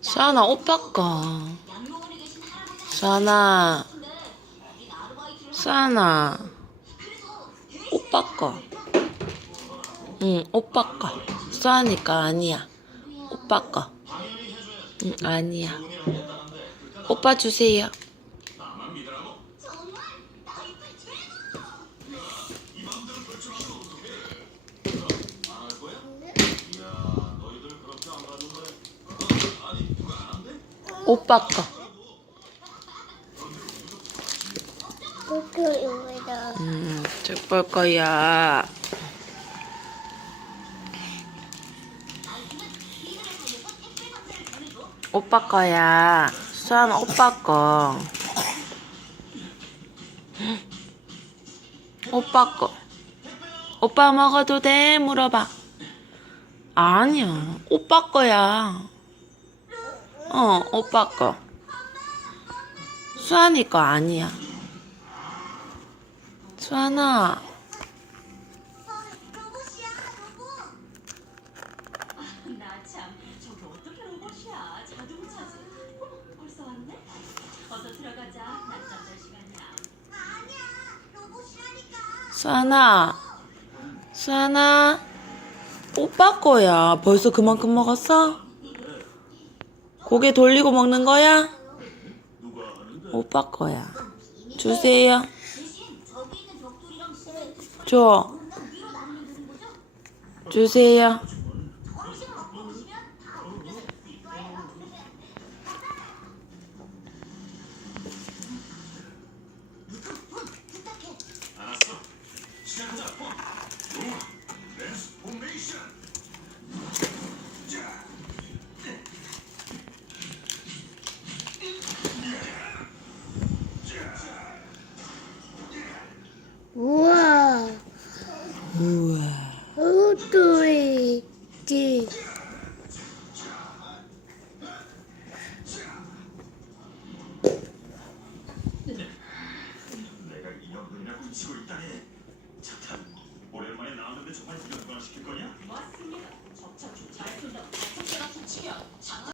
수아나 옷 바꿔. 수아나, 수아나, 옷 바꿔. 응, 옷 바꿔. 수아니까 아니야. 옷 바꿔. 응, 아니야. 오빠 주세요. 옷 바꿔. 학교입니다. 책 볼 거야. 옷 바꿔야. 수아나 옷 바꿔. 옷 바꿔. 오빠 먹어도 돼? 물어봐. 아니야. 옷 바꿔야. 옷 바꿔. 수아니 거 아니야. 수아나. 나 참, 저게 어떻게 로봇이야? 자동차지. 어머, 벌써 왔네? 어서 들어가자. 낮잠 잘 시간이야. 수아나. 수아나. 옷 바꿔야. 벌써 그만큼 먹었어? 고개 돌리고 먹는 거야? 옷 바꿔야. 주세요. 줘. 주세요. 우와, 우와. 옷도 있지. 내가 이 정도냐 훔치고 있다니. 차탄, 오랜만에 나왔는데 정말 이런 걸 시킬 거냐? 맞습니다. 적차 좀잘 쏜다. 적차가 붙이면